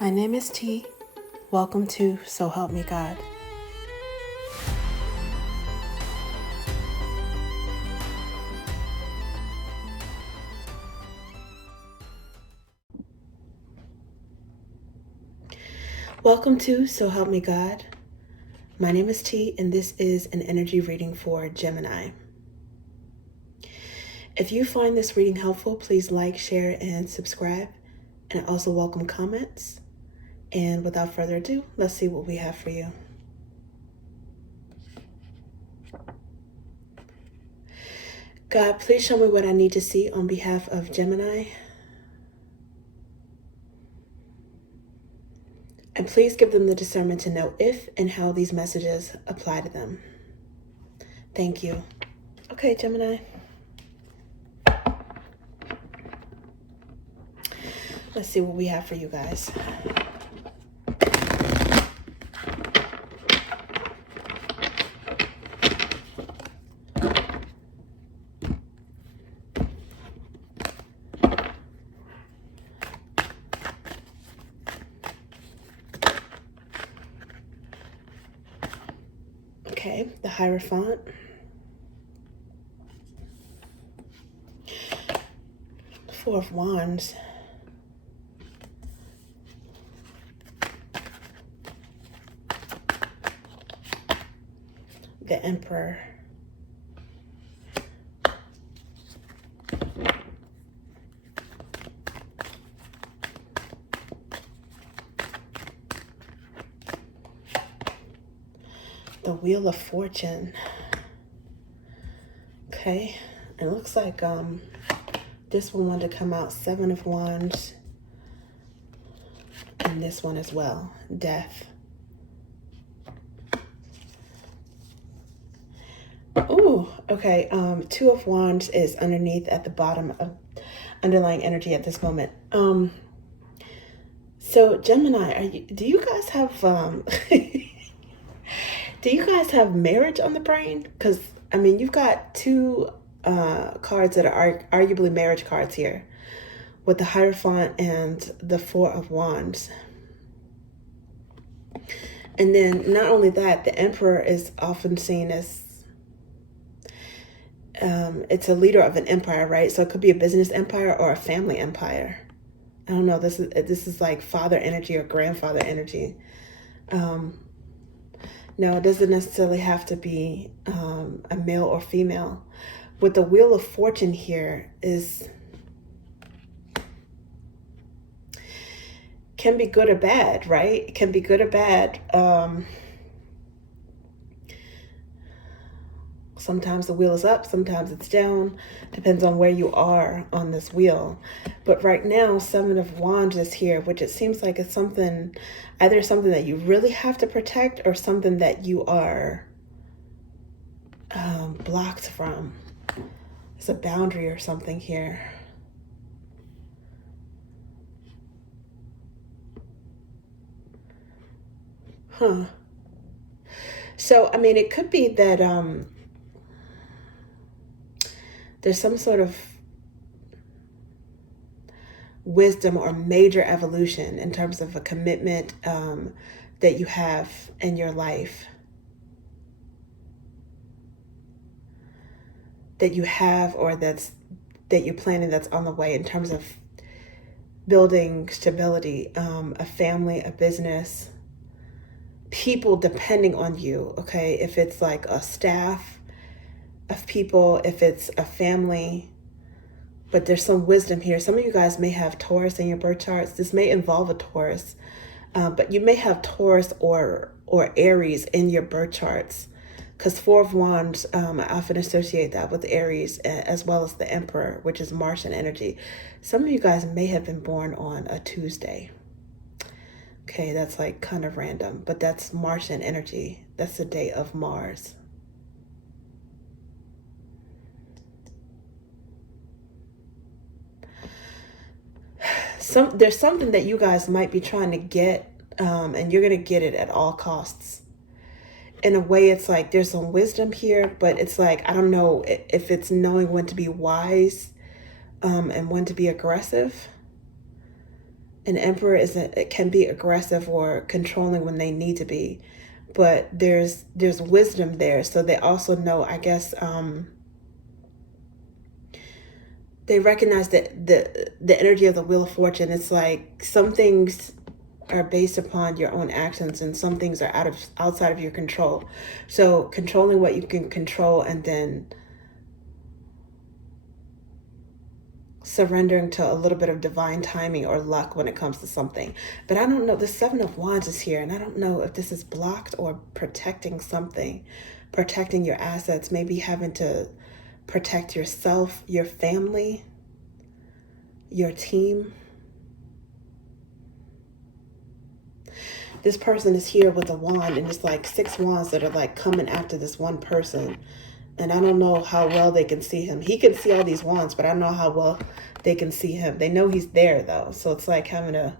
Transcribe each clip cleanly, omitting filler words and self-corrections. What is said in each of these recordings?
My name is T. Welcome to So Help Me God. Welcome to So Help Me God. My name is T, and this is an energy reading for Gemini. If you find this reading helpful, please like, share, and subscribe. And I also welcome comments. And without further ado, let's see what we have for you. God, please show me what I need to see on behalf of Gemini. And please give them the discernment to know if and how these messages apply to them. Thank you. Okay, Gemini. Let's see what we have for you guys. Okay, the Hierophant. Four of Wands. The Emperor. The Wheel of Fortune. Okay, it looks like this one wanted to come out, Seven of Wands, and this one as well, Death. Ooh, okay, Two of Wands is underneath at the bottom of underlying energy at this moment. So Gemini, do you guys have do you guys have marriage on the brain? Because, I mean, you've got two cards that are arguably marriage cards here, with the Hierophant and the Four of Wands. And then not only that, the Emperor is often seen as, it's a leader of an empire, right? So it could be a business empire or a family empire. I don't know, this is like father energy or grandfather energy. No, it doesn't necessarily have to be a male or female. With the Wheel of Fortune here can be good or bad, right? It can be good or bad. Sometimes the wheel is up, sometimes it's down. Depends on where you are on this wheel. But right now, Seven of Wands is here, which it seems like it's something, either something that you really have to protect or something that you are blocked from. It's a boundary or something here. Huh. So, I mean, it could be that there's some sort of wisdom or major evolution in terms of a commitment that you have in your life. That you have, or that you're planning, that's on the way, in terms of building stability, a family, a business, people depending on you, okay? If it's like a staff of people, if it's a family, but there's some wisdom here. Some of you guys may have Taurus in your birth charts. This may involve a Taurus, but you may have Taurus or Aries in your birth charts, because Four of Wands, I often associate that with Aries, as well as the Emperor, which is Martian energy. Some of you guys may have been born on a Tuesday. Okay, that's like kind of random, but that's Martian energy. That's the day of Mars. There's something that you guys might be trying to get, and you're going to get it at all costs. In a way, it's like there's some wisdom here, but it's like, I don't know if it's knowing when to be wise and when to be aggressive. An emperor it can be aggressive or controlling when they need to be, but there's wisdom there. So they also know, I guess, they recognize that the energy of the Wheel of Fortune. It's like some things are based upon your own actions, and some things are outside of your control. So controlling what you can control, and then surrendering to a little bit of divine timing or luck when it comes to something. But I don't know, the Seven of Wands is here, and I don't know if this is blocked or protecting something, protecting your assets, maybe having to protect yourself, your family, your team. This person is here with a wand, and it's like 6 wands that are like coming after this one person. And I don't know how well they can see him. He can see all these wands, but I don't know how well they can see him. They know he's there though. So it's like having a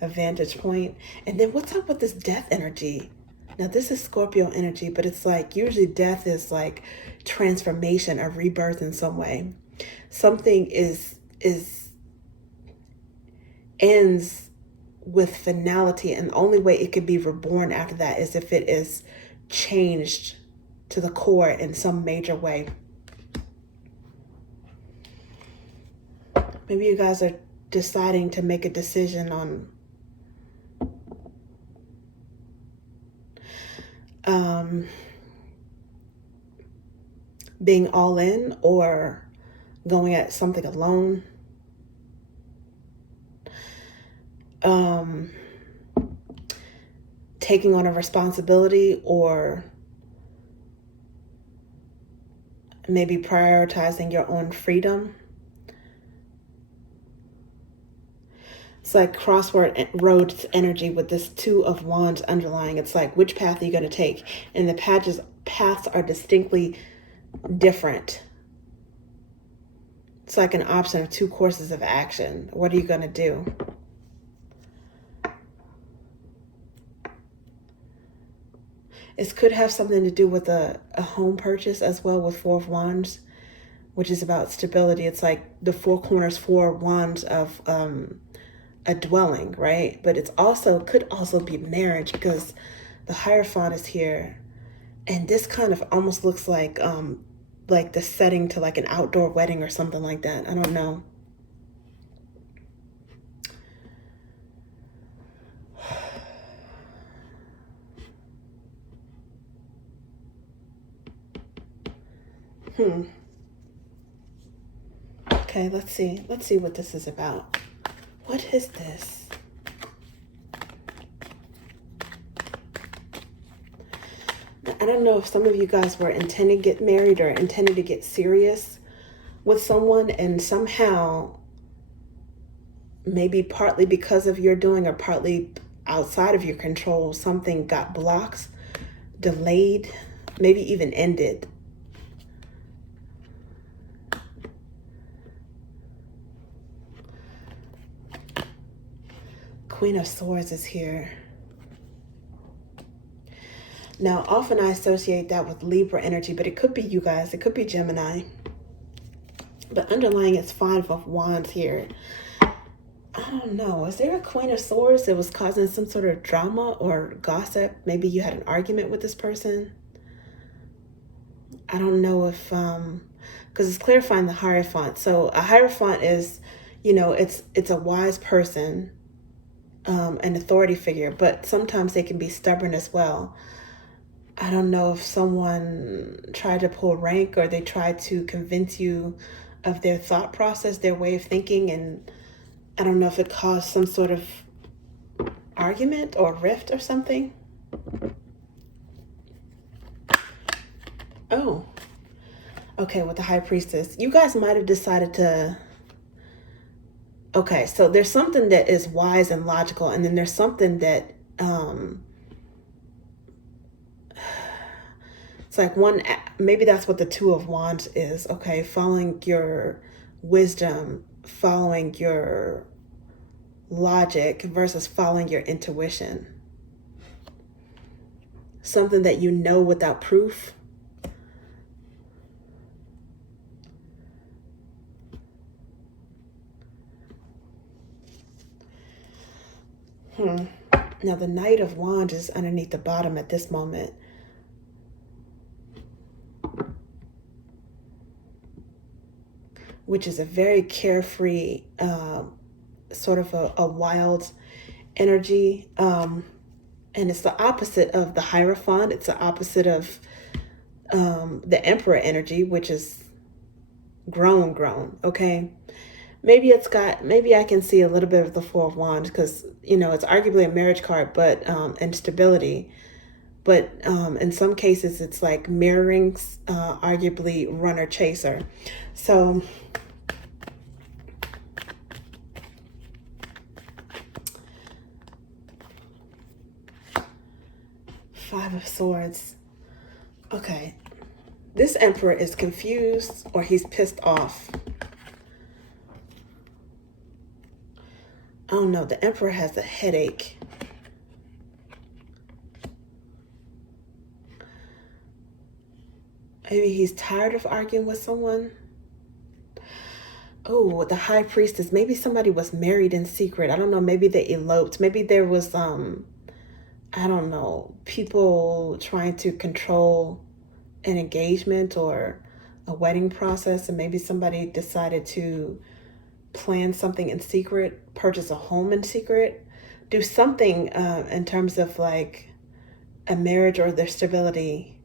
vantage point. And then what's up with this death energy? Now this is Scorpio energy, but it's like usually death is like transformation or rebirth in some way. Something ends with finality, and the only way it could be reborn after that is if it is changed to the core in some major way. Maybe you guys are deciding to make a decision on being all in or going at something alone. Taking on a responsibility, or maybe prioritizing your own freedom. It's like crossword roads energy with this 2 of Wands underlying. It's like, which path are you going to take? And the paths are distinctly different. It's like an option of 2 courses of action. What are you going to do? It could have something to do with a home purchase as well, with 4 of Wands, which is about stability. It's like the 4 corners, 4 wands of a dwelling, right? But it's also could also be marriage, because the Hierophant is here, and this kind of almost looks like the setting to like an outdoor wedding or something like that. I don't know. Okay, let's see. Let's see what this is about. What is this? I don't know if some of you guys were intending to get married or intending to get serious with someone, and somehow, maybe partly because of your doing or partly outside of your control, something got blocked, delayed, maybe even ended. Queen of Swords is here. Now, often I associate that with Libra energy, but it could be you guys. It could be Gemini. But underlying it's 5 of Wands here. I don't know. Is there a Queen of Swords that was causing some sort of drama or gossip? Maybe you had an argument with this person. I don't know if, because it's clarifying the Hierophant. So a Hierophant is, you know, it's a wise person, an authority figure, but sometimes they can be stubborn as well. I don't know if someone tried to pull rank, or they tried to convince you of their thought process, their way of thinking, and I don't know if it caused some sort of argument or rift or something. Oh, okay, with the High Priestess. You guys might have decided to... Okay, so there's something that is wise and logical, and then there's something that... it's like one... Maybe that's what the 2 of Wands is, okay? Following your wisdom, following your logic versus following your intuition. Something that you know without proof. Now the Knight of Wands is underneath the bottom at this moment. Which is a very carefree, sort of a wild energy. And it's the opposite of the Hierophant. It's the opposite of the Emperor energy, which is grown. Okay. Maybe I can see a little bit of the Four of Wands because, it's arguably a marriage card, but, and stability. But in some cases, it's like mirroring, arguably runner chaser. So Five of Swords. Okay. This Emperor is confused or he's pissed off. Oh no, the Emperor has a headache. Maybe he's tired of arguing with someone. Oh, the High Priestess. Maybe somebody was married in secret. I don't know. Maybe they eloped. Maybe there was, I don't know, people trying to control an engagement or a wedding process. And maybe somebody decided to plan something in secret, purchase a home in secret, do something in terms of like a marriage or their stability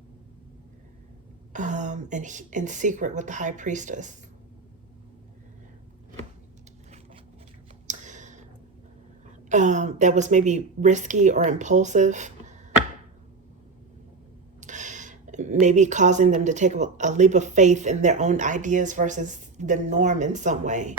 in secret with the High Priestess. That was maybe risky or impulsive, maybe causing them to take a leap of faith in their own ideas versus the norm in some way.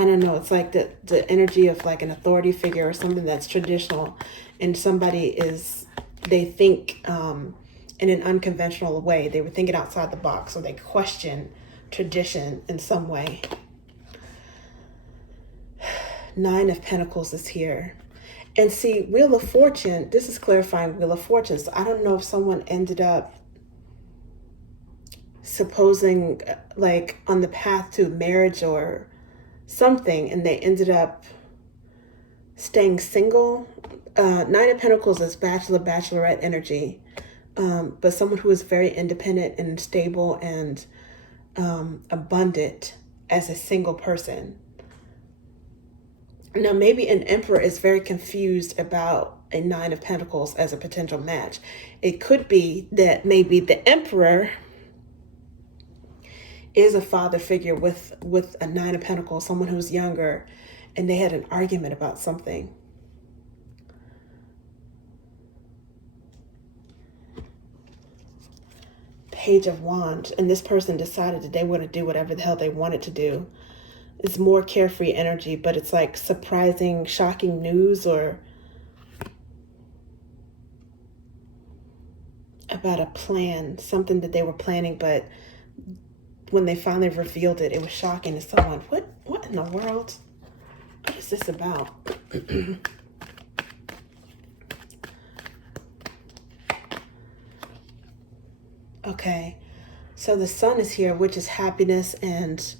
I don't know, it's like the energy of like an authority figure or something that's traditional, and they think in an unconventional way. They were thinking outside the box, or they question tradition in some way. Nine of Pentacles is here. And see, Wheel of Fortune, this is clarifying Wheel of Fortune. So I don't know if someone ended up supposing like on the path to marriage or something, and they ended up staying single. Nine of Pentacles is bachelorette energy. But someone who is very independent and stable and abundant as a single person. Now, maybe an Emperor is very confused about a Nine of Pentacles as a potential match. It could be that maybe the Emperor is a father figure with a Nine of Pentacles, someone who's younger, and they had an argument about something. Page of Wands, and this person decided that they want to do whatever the hell they wanted to do. It's more carefree energy, but it's like surprising, shocking news or about a plan, something that they were planning, but when they finally revealed it, it was shocking to someone. What in the world? What is this about? Okay, so the Sun is here, which is happiness and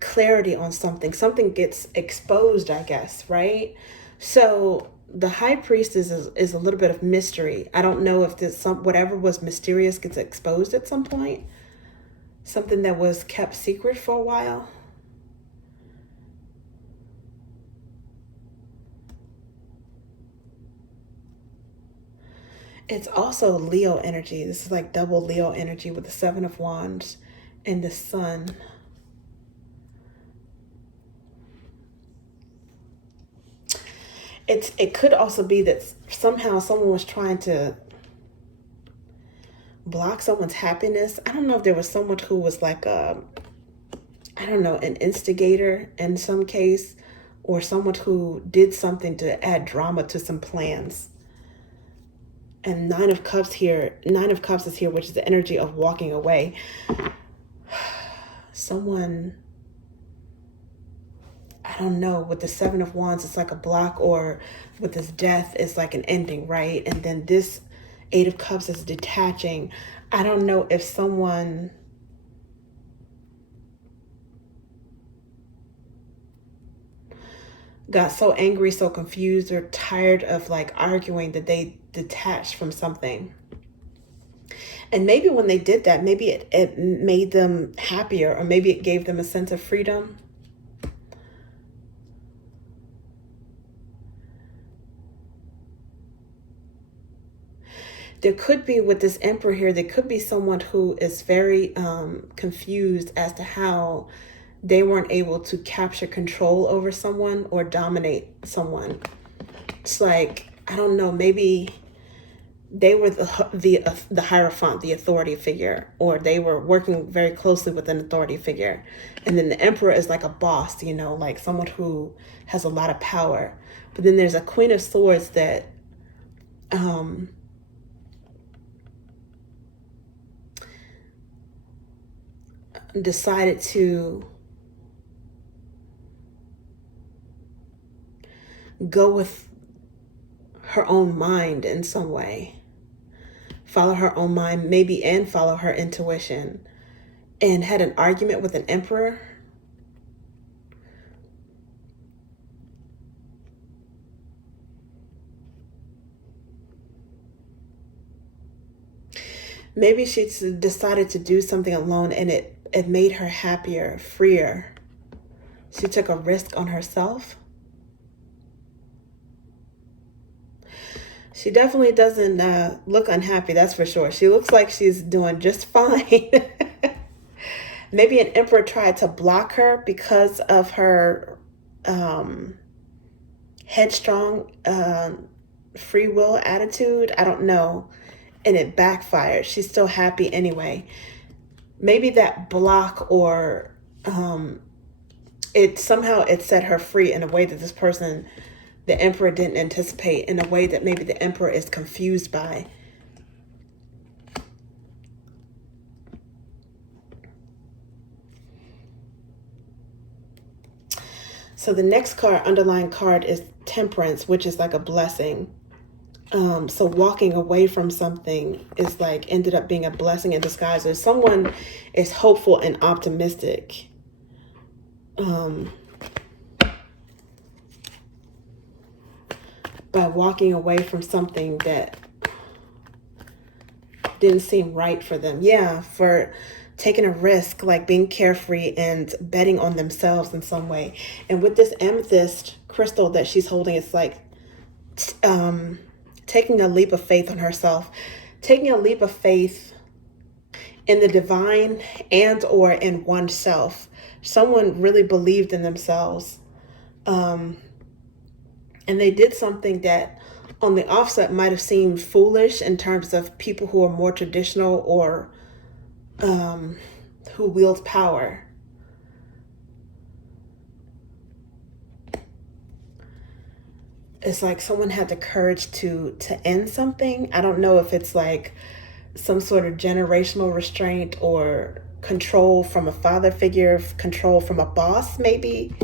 clarity on something. Something gets exposed, I guess, right? So the High Priestess is a little bit of mystery. I don't know if whatever was mysterious gets exposed at some point. Something that was kept secret for a while. It's also Leo energy. This is like double Leo energy with the Seven of Wands and the Sun. It could also be that somehow someone was trying to block someone's happiness. I don't know if there was someone who was like an instigator in some case, or someone who did something to add drama to some plans. And Nine of Cups is here, which is the energy of walking away. Someone, I don't know, with the Seven of Wands, it's like a block, or with this death, it's like an ending, right? And then this Eight of Cups is detaching. I don't know if someone got so angry, so confused, or tired of like arguing that they detached from something. And maybe when they did that, maybe it made them happier, or maybe it gave them a sense of freedom. There could be, with this Emperor here, there could be someone who is very confused as to how they weren't able to capture control over someone or dominate someone. It's like, I don't know, maybe they were the Hierophant, the authority figure, or they were working very closely with an authority figure. And then the Emperor is like a boss, you know, like someone who has a lot of power. But then there's a Queen of Swords that decided to go with her own mind in some way, follow her own mind maybe, and follow her intuition, and had an argument with an Emperor. Maybe she decided to do something alone, and it made her happier, freer. She took a risk on herself. She definitely doesn't look unhappy, that's for sure. She looks like she's doing just fine. Maybe an Emperor tried to block her because of her headstrong free will attitude. I don't know. And it backfired. She's still happy anyway. Maybe that block, or it set her free in a way that this person, the Emperor, didn't anticipate, in a way that maybe the Emperor is confused by. So the next card, underlying card, is Temperance, which is like a blessing. So walking away from something is like ended up being a blessing in disguise. Or someone is hopeful and optimistic. By walking away from something that didn't seem right for them. Yeah, for taking a risk, like being carefree and betting on themselves in some way. And with this amethyst crystal that she's holding, it's like taking a leap of faith on herself, taking a leap of faith in the divine and or in oneself. Someone really believed in themselves. And they did something that on the offset might have seemed foolish in terms of people who are more traditional, or who wield power. It's like someone had the courage to end something. I don't know if it's like some sort of generational restraint, or control from a father figure, control from a boss, maybe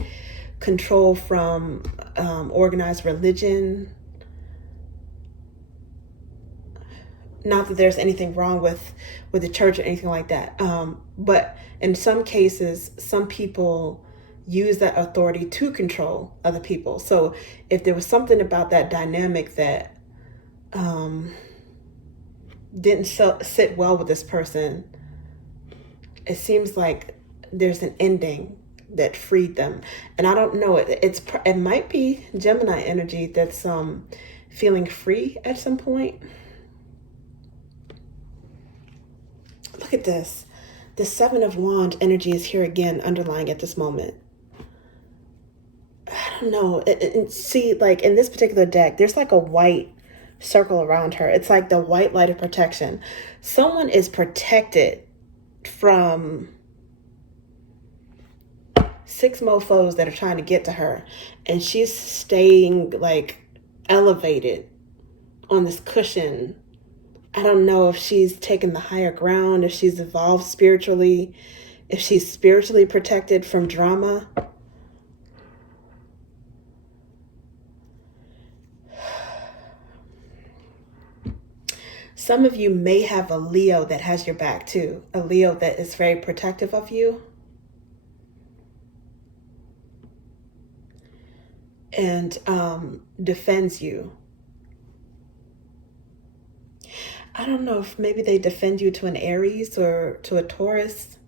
control from organized religion. Not that there's anything wrong with the church or anything like that. But in some cases, some people use that authority to control other people. So if there was something about that dynamic that didn't sit well with this person, it seems like there's an ending that freed them. And I don't know, it might be Gemini energy that's feeling free at some point. Look at this. The Seven of Wands energy is here again, underlying at this moment. I don't know. See, like in this particular deck, there's like a white circle around her. It's like the white light of protection. Someone is protected from 6 mofos that are trying to get to her. And she's staying like elevated on this cushion. I don't know if she's taken the higher ground, if she's evolved spiritually, if she's spiritually protected from drama. Some of you may have a Leo that has your back too. A Leo that is very protective of you. and defends you. I don't know if maybe they defend you to an Aries or to a Taurus.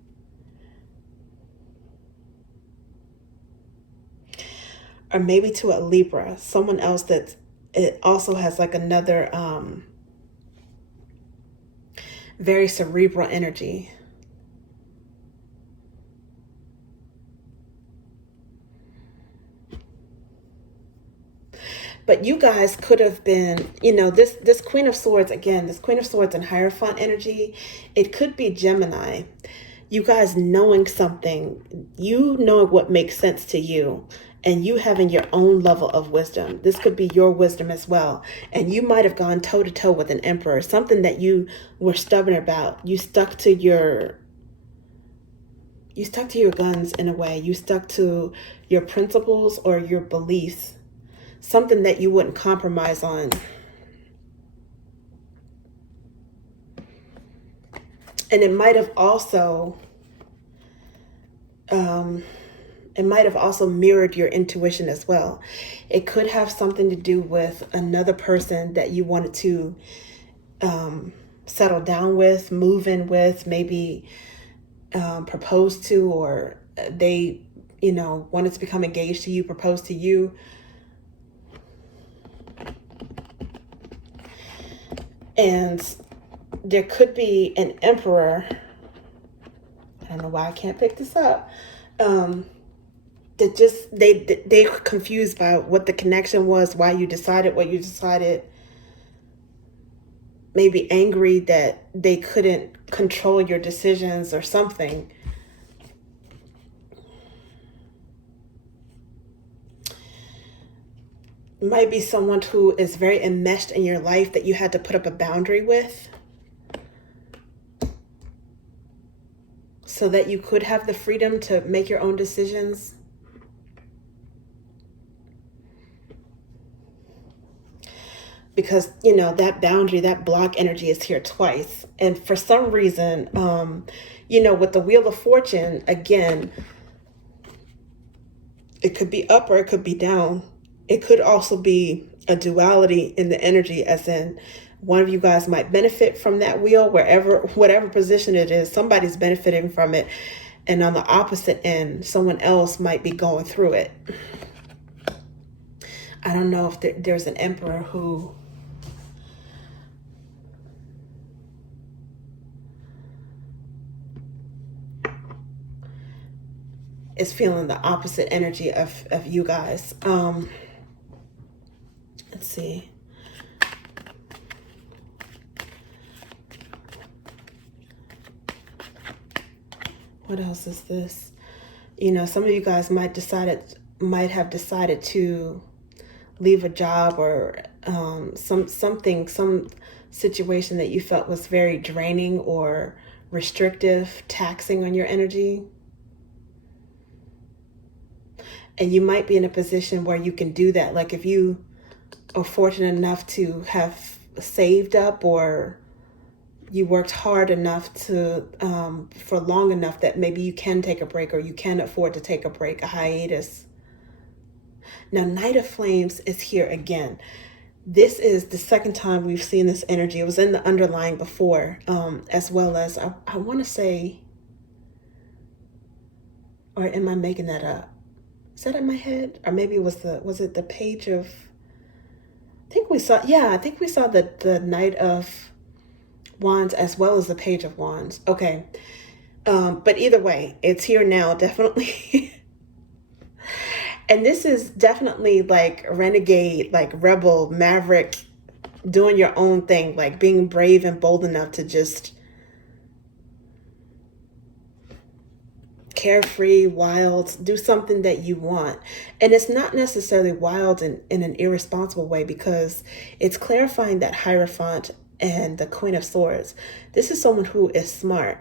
Or maybe to a Libra, someone else that it also has like another very cerebral energy. But you guys could have been, this Queen of Swords, again, this Queen of Swords and Hierophant energy, it could be Gemini. You guys knowing something, you knowing what makes sense to you, and you having your own level of wisdom. This could be your wisdom as well. And you might have gone toe to toe with an emperor, something that you were stubborn about. You stuck to your guns in a way. You stuck to your principles or your beliefs, something that you wouldn't compromise on. And it might have also mirrored your intuition as well. It could have something to do with another person that you wanted to settle down with, move in with, maybe propose to, or they, wanted to become engaged to you, propose to you. And there could be an emperor. I don't know why I can't pick this up. That just, they're confused by what the connection was, why you decided what you decided. Maybe angry that they couldn't control your decisions or something. Might be someone who is very enmeshed in your life that you had to put up a boundary with, so that you could have the freedom to make your own decisions. Because, that boundary, that block energy is here twice. And for some reason, with the Wheel of Fortune, again, it could be up or it could be down. It could also be a duality in the energy, as in one of you guys might benefit from that wheel, whatever position it is, somebody's benefiting from it. And on the opposite end, someone else might be going through it. I don't know if there's an emperor who is feeling the opposite energy of you guys. Let's see. What else is this? Some of you guys might have decided to leave a job, or some situation that you felt was very draining or restrictive, taxing on your energy. And you might be in a position where you can do that. Like if you are fortunate enough to have saved up, or you worked hard enough to for long enough that maybe you can take a break, or you can afford to take a break, a hiatus. Now, Knight of Flames is here again. This is the second time we've seen this energy. It was in the underlying before, as well as, I want to say, or am I making that up? Is that in my head? Or maybe it was the Page of, I think we saw the Knight of Wands as well as the Page of Wands. Okay. But either way, it's here now, definitely. And this is definitely like renegade, like rebel, maverick, doing your own thing, like being brave and bold enough to just carefree, wild, do something that you want. And it's not necessarily wild in an irresponsible way, because it's clarifying that Hierophant and the Queen of Swords. This is someone who is smart.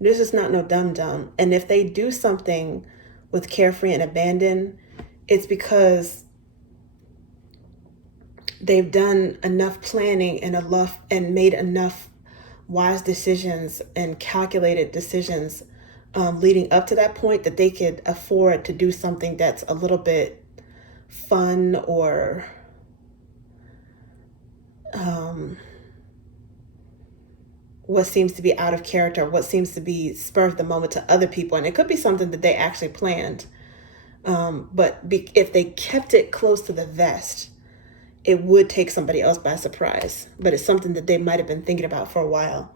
This is not no dum-dum. And if they do something with carefree and abandon, it's because they've done enough planning and made enough wise decisions and calculated decisions leading up to that point that they could afford to do something that's a little bit fun or what seems to be out of character, what seems to be spur of the moment to other people. And it could be something that they actually planned. But if they kept it close to the vest, it would take somebody else by surprise. But it's something that they might have been thinking about for a while.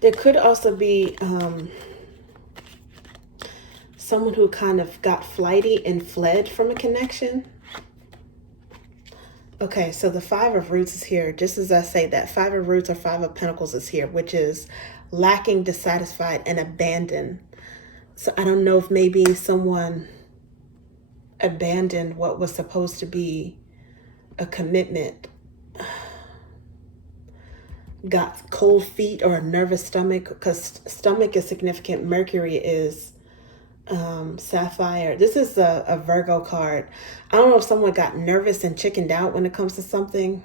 There could also be someone who kind of got flighty and fled from a connection. Okay, so the Five of Roots is here. Just as I say that, Five of Roots or Five of Pentacles is here, which is lacking, dissatisfied, and abandoned. So I don't know if maybe someone abandoned what was supposed to be a commitment, got cold feet or a nervous stomach, because stomach is significant. Mercury is sapphire. This is a Virgo card. I don't know if someone got nervous and chickened out when it comes to something.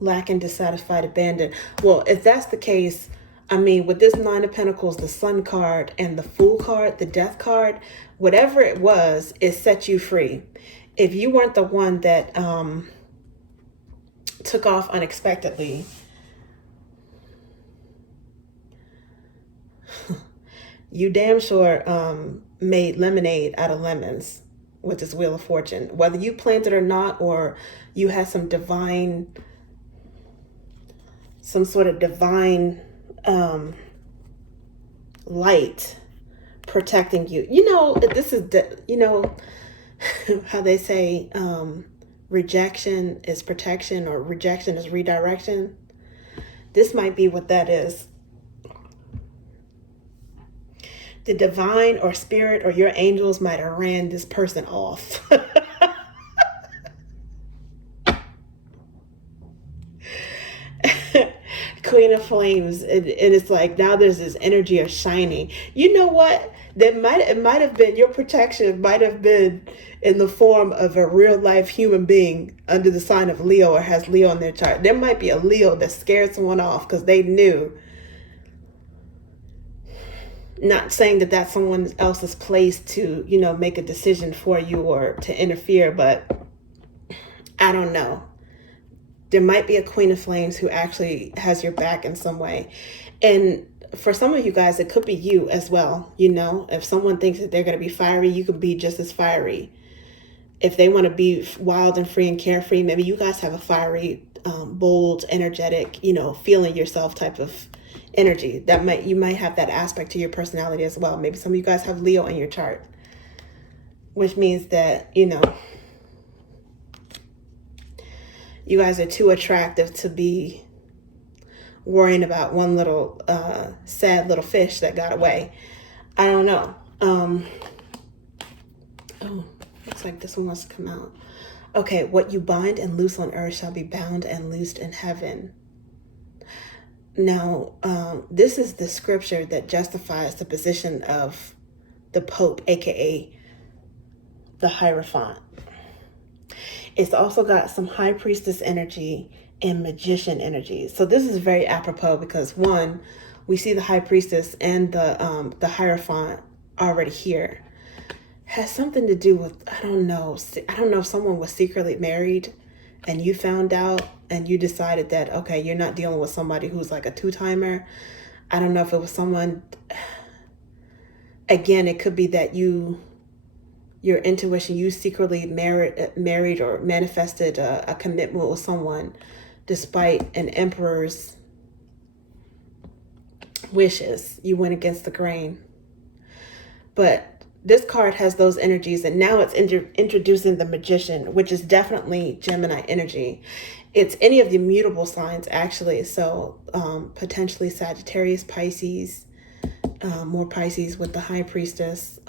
Lacking, dissatisfied, abandoned. Well, if that's the case, I mean, with this Nine of Pentacles, the Sun card, and the Fool card, the Death card, whatever it was, it set you free. If you weren't the one that took off unexpectedly, you damn sure made lemonade out of lemons with this Wheel of Fortune. Whether you planned it or not, or you had some sort of divine light protecting you. You know, this is, how they say rejection is protection or rejection is redirection. This might be what that is. The divine or spirit or your angels might have ran this person off. Queen of Flames, and it's like now there's this energy of shining. You know what? It might have been your protection, might have been in the form of a real life human being under the sign of Leo or has Leo in their chart. There might be a Leo that scared someone off because they knew. Not saying that that's someone else's place to, make a decision for you or to interfere, but I don't know. There might be a Queen of Flames who actually has your back in some way. And for some of you guys, it could be you as well. If someone thinks that they're going to be fiery, you could be just as fiery. If they want to be wild and free and carefree, maybe you guys have a fiery, bold, energetic, feeling yourself type of energy. You might have that aspect to your personality as well. Maybe some of you guys have Leo in your chart, which means that, you guys are too attractive to be worrying about one little sad little fish that got away. I don't know. Oh, looks like this one wants to come out. Okay, what you bind and loose on earth shall be bound and loosed in heaven. Now, this is the scripture that justifies the position of the Pope, aka the Hierophant. It's also got some High Priestess energy and Magician energy. So this is very apropos because one, we see the High Priestess and the Hierophant already here. Has something to do with, I don't know if someone was secretly married and you found out and you decided that, okay, you're not dealing with somebody who's like a two-timer. I don't know if it was someone, again, it could be that your intuition, you secretly married or manifested a commitment with someone despite an emperor's wishes. You went against the grain. But this card has those energies, and now it's introducing the Magician, which is definitely Gemini energy. It's any of the mutable signs, actually. So potentially Sagittarius, Pisces, more Pisces with the High Priestess,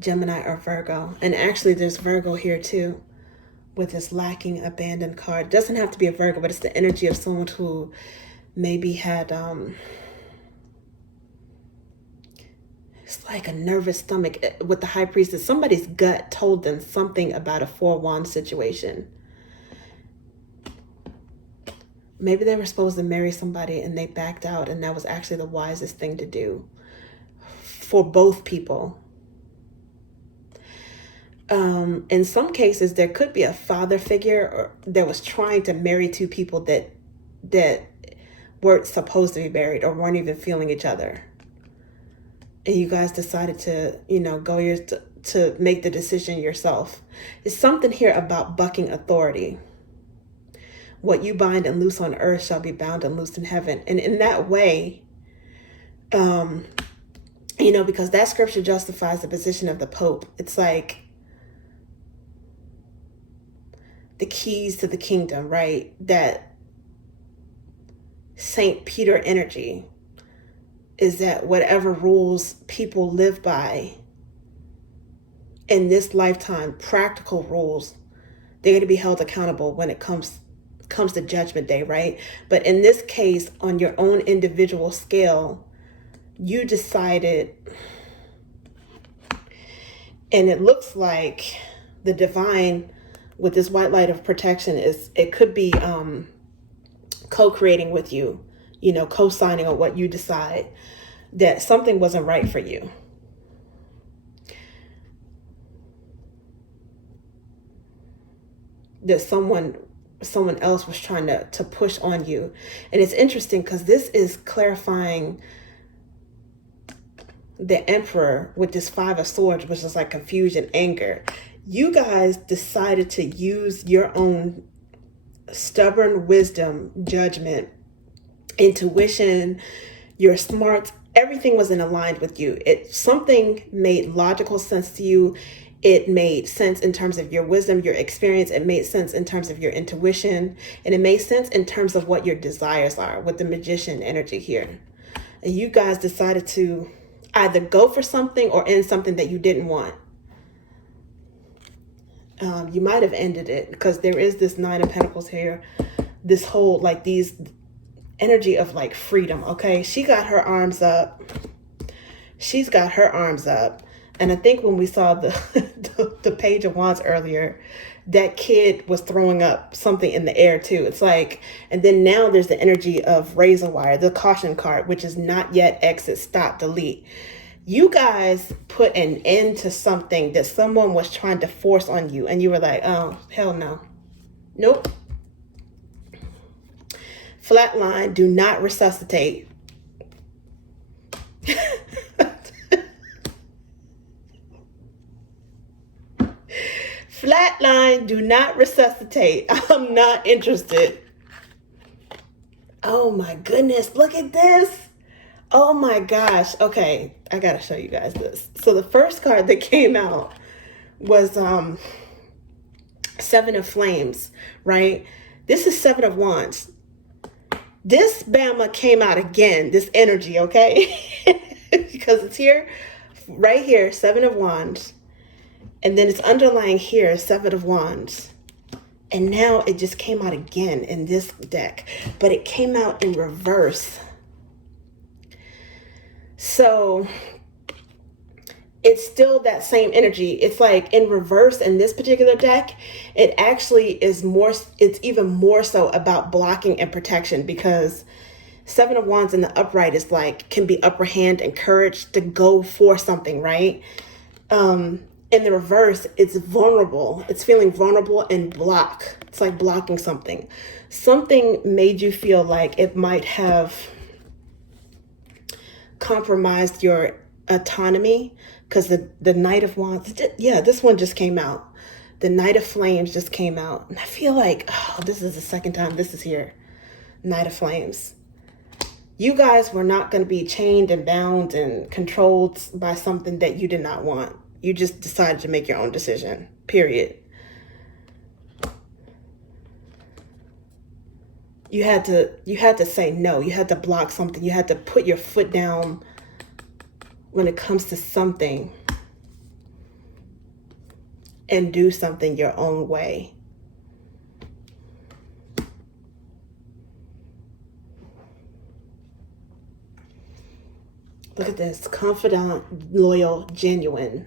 Gemini or Virgo. And actually there's Virgo here too with this lacking, abandoned card. It doesn't have to be a Virgo, but it's the energy of someone who maybe had It's like a nervous stomach with the high priestess. Somebody's gut told them something about a 4-wand situation. Maybe they were supposed to marry somebody and they backed out, and that was actually the wisest thing to do for both people. In some cases, there could be a father figure that was trying to marry two people that weren't supposed to be married or weren't even feeling each other. And you guys decided to, go to make the decision yourself. It's something here about bucking authority. What you bind and loose on earth shall be bound and loosed in heaven. And in that way, because that scripture justifies the position of the Pope. It's like the keys to the kingdom, right? That Saint Peter energy is that whatever rules people live by in this lifetime, practical rules, they're going to be held accountable when it comes to judgment day, right? But in this case, on your own individual scale, you decided, and it looks like the divine with this white light of protection it could be co-creating with you, co-signing on what you decide, that something wasn't right for you. That someone else was trying to push on you. And it's interesting because this is clarifying the Emperor with this 5 of Swords, which is like confusion, anger. You guys decided to use your own stubborn wisdom, judgment, intuition, your smarts. Everything wasn't aligned with you. Something made logical sense to you. It made sense in terms of your wisdom, your experience. It made sense in terms of your intuition. And it made sense in terms of what your desires are with the Magician energy here. And you guys decided to either go for something or end something that you didn't want. You might have ended it because there is this 9 of Pentacles here. This whole, these energy of freedom. Okay. She got her arms up. She's got her arms up. And I think when we saw the Page of Wands earlier, that kid was throwing up something in the air too. It's and then now there's the energy of razor wire, the caution card, which is not yet exit, stop, delete. You guys put an end to something that someone was trying to force on you. And you were like, oh, hell no. Nope. Flatline, do not resuscitate. Flatline, do not resuscitate. I'm not interested. Oh my goodness, look at this. Oh my gosh. Okay, I gotta show you guys this. So the first card that came out was 7 of Flames, right? This is 7 of Wands. This Bama came out again, this energy, okay? Because it's here, right here, 7 of Wands. And then it's underlying here, 7 of Wands. And now it just came out again in this deck. But it came out in reverse. So it's still that same energy. It's in reverse in this particular deck. It actually is it's even more so about blocking and protection, because 7 of Wands in the upright is can be upper hand, encouraged to go for something, right? In the reverse, it's vulnerable. It's feeling vulnerable and block. It's like blocking something. Something made you feel like it might have compromised your autonomy, because the Knight of Wands, yeah, this one just came out. The Knight of Flames just came out. And I feel like, oh, this is the second time this is here. Knight of Flames. You guys were not going to be chained and bound and controlled by something that you did not want. You just decided to make your own decision, period. You had to say no. You had to block something. You had to put your foot down when it comes to something and do something your own way. Look at this. Confidant, loyal, genuine.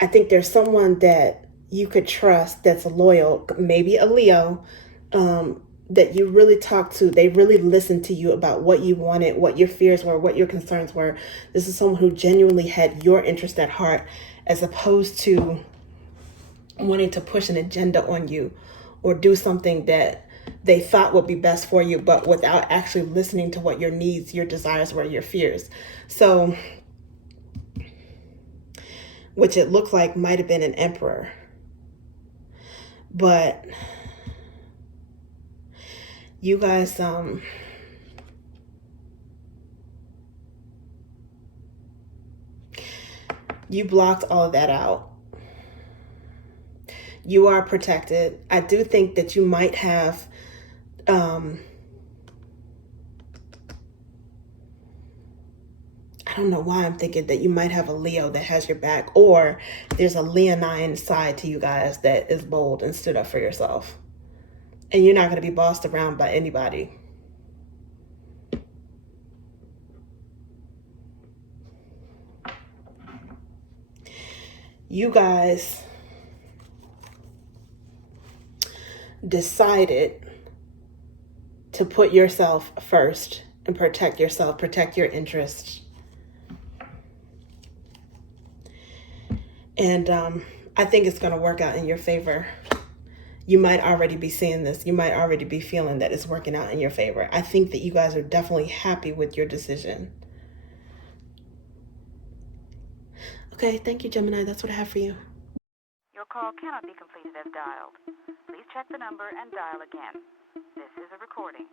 I think there's someone that you could trust that's loyal, maybe a Leo, that you really talk to. They really listen to you about what you wanted, what your fears were, what your concerns were. This is someone who genuinely had your interest at heart, as opposed to wanting to push an agenda on you or do something that they thought would be best for you, but without actually listening to what your needs, your desires were, your fears. So, which it looked like might have been an emperor. But you guys, you blocked all of that out. You are protected. I do think that you might have, I don't know why I'm thinking that you might have a Leo that has your back, or there's a Leonine side to you guys that is bold and stood up for yourself. And you're not going to be bossed around by anybody. You guys decided to put yourself first and protect yourself, protect your interests. And I think it's going to work out in your favor. You might already be seeing this. You might already be feeling that it's working out in your favor. I think that you guys are definitely happy with your decision. Okay, thank you, Gemini. That's what I have for you. Your call cannot be completed as dialed. Please check the number and dial again. This is a recording.